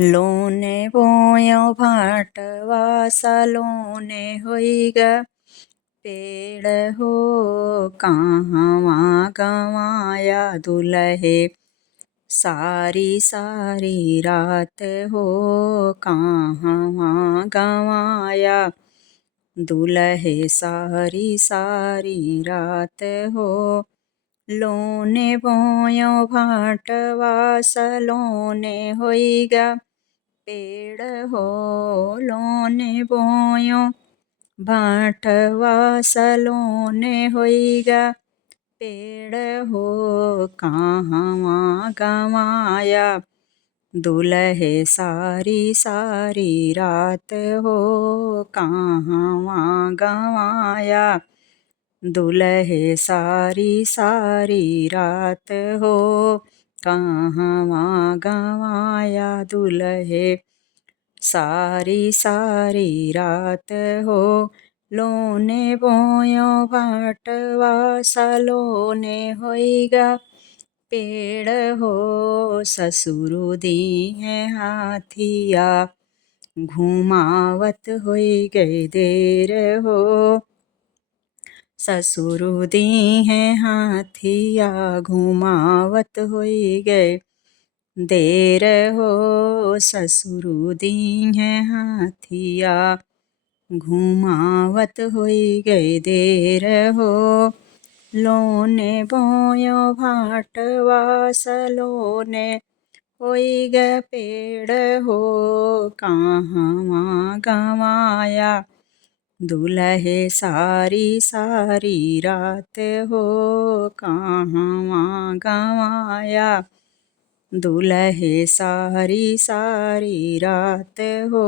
लोने बोयो भाटवा सलोने होइग पेड़ हो कहवा गवाया दुलहे सारी सारी रात हो कहवा गवाया दुलहे सारी सारी रात हो। लोने बोयो भाटवा सलोने होइगा पेड़ हो लोने बोयो भाटवा सलोने होइगा पेड़ हो कहवा गवाया दुलहे सारी सारी रात हो कहवा गवाया दुलहे सारी सारी रात हो कहवा गवाया दुलहे सारी सारी रात हो। लोने बोयो भाटवा सलोने होइगा पेड़ हो ससुरु दीहे हाथिया घुमावत होई गए देर हो। ससुरु दीहे हाथिया घुमावत होई गए देर हो। ससुरु दीहे हाथिया घुमावत होई गए देर हो। लोने बोयो भाटवा सलोने होइग पेड़ हो कहवा गवाया दुलहे सारी सारी रात हो कहवा गवाया दुलहे सारी सारी रात हो।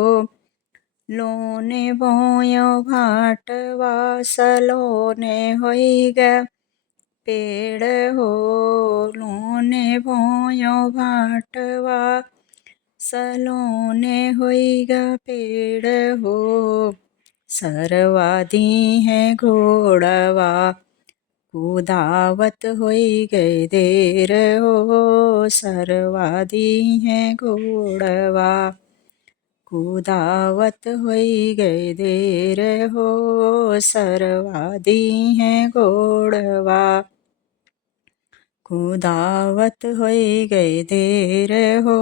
लोने बोयो भाटवा सलोने होइग पेड़ हो लोने बोयो भाटवा सलोने होइग पेड़ हो। सरवा दीहे घोड़वा कुदावत होई गए देर हो। सरवा दीहे घोड़वा कुदावत होई गए देर हो। सरवा दीहे घोड़वा कुदावत होई गए देर हो।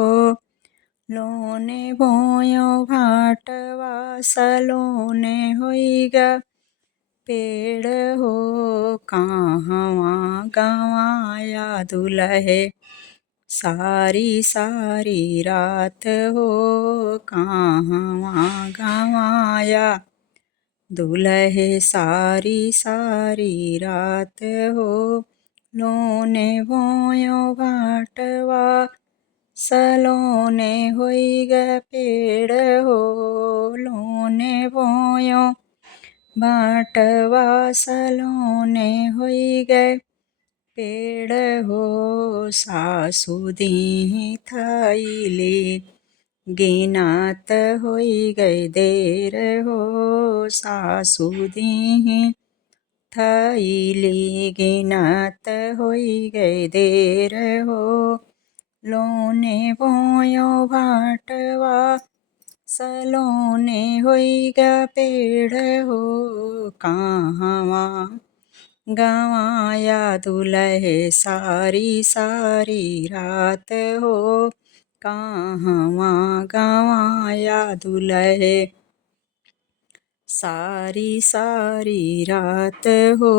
लोने बोयो भाटवा सलोने होइग पेड़ हो कहवा गवाया दुलहे सारी सारी रात हो कहवा गवाया दुलहे सारी सारी रात हो। लोने बोयो भाटवा सलोने होइग पेड़ हो लोने बोयो भाटवा सलोने होइग पेड़ हो। सासु दीहि थैली गिनात होई गए देर हो। सासु दीहि थैली गिनात होई गए देर हो। लोने बोयो भाटवा सलोने होइग पेड़ हो कहवा गवाया दुलहे सारी सारी रात हो कहवा गवाया दुलहे सारी सारी रात हो।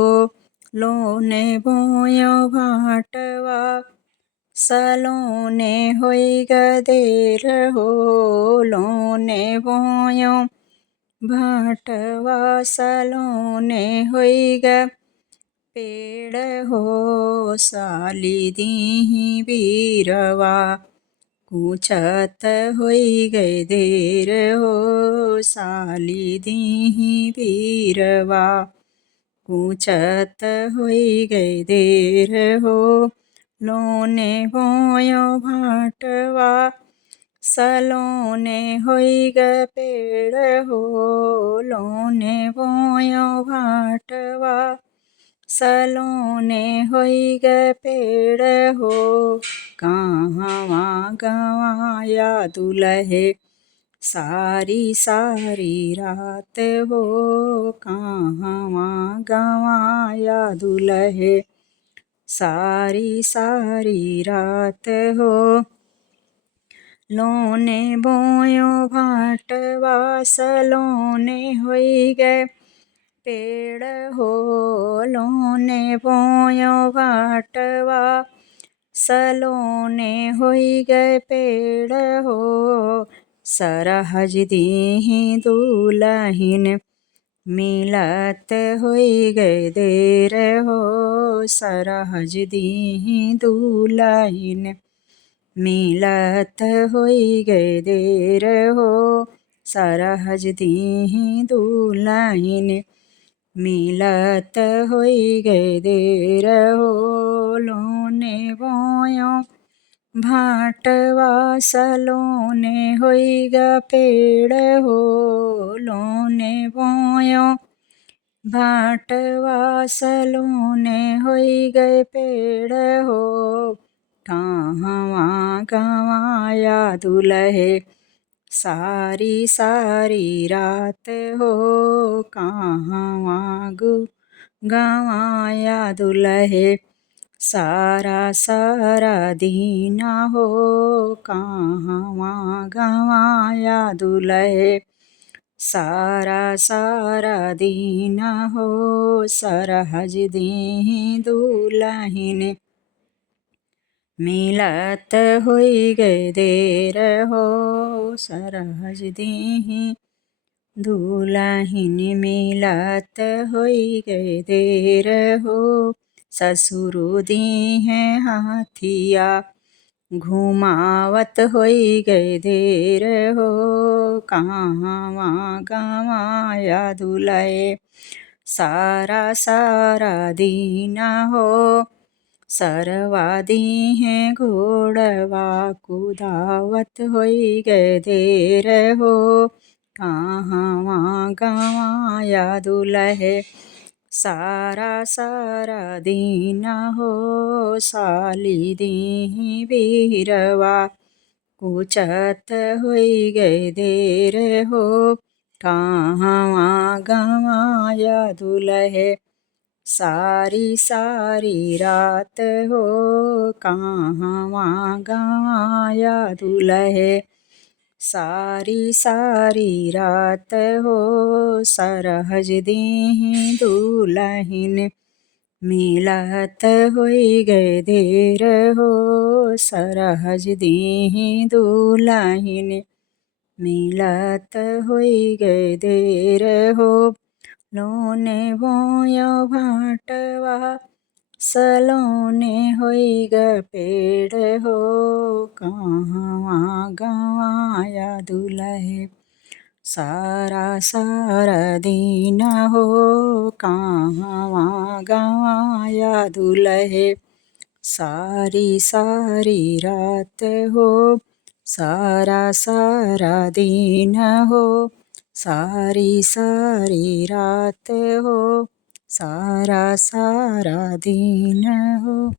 लोने बोयो भाटवा सलोने होइग देर हो लोने बोयो भाटवा सलोने होइग पेड़ हो। साली दीहि बीरवा कुचत होई गए देर हो। साली दीहि बीरवा कुचत होई गए देर हो। लोने बोयो भाटवा सलोने होइग पेड़ हो लोने बोयो भाटवा सलोने होई गए पेड़ हो, कहवा गवाया दुलहे सारी सारी रात हो, कहवा गवाया दुलहे सारी सारी रात हो। लोने बोयो भाटवा सलोने होई गए पेड़ हो, लोने बोयो भाटवा सलोने होई गए पेड़ हो, सरहज दीही दुलहिन मिलत होई गए देर हो, सरहज दीही दुलहिन मिलत होई गए देर हो, सरहज दीही दुलहिन मिलत होई गए देर हो। लोने बोयो भाटवा सलोने होई गा पेड़ हो, लोने बोयो भाटवा सलोने होई गए पेड़ हो, कहवा गवाया दुलहे सारी सारी रात हो, कहवा गवाया दुलहे सारा सारा दिन हो, कहवा गवाया दुलहे सारा सारा दिन हो, सरहज दीही दुलहिन मिलत होई गए देर हो, सरहज दीही दुलहिन मिलत होई गए देर हो। ससुर दीहे हाथिया घुमावत होई गए देर हो, कहवा गवाया दुलहे सारा सारा दिन हो, सरवा दीहे घोड़वा कुदावत होई गए देर हो, कहवा गवाया दुलहे सारा सारा दिन हो। साली दीही बीरवा पूछत होई गए देर हो, कहवा गवाया दुलहे सारी सारी रात हो, कहवा गवाया दुलहे सारी सारी रात हो, सरहज दीही दुलहिन मिलत होई गए देर हो, सरहज दीही दुलहिन मिलत होई गए देर हो। लोने बोयो भाटवा सलोने होई गए पेड़ हो, कहवा गवाया दुलहे सारा सारा दिन हो, कहवा गवाया दुलहे सारी सारी रात हो, सारा सारा दिन हो, सारी सारी रात हो, सारा सारा दिन हो।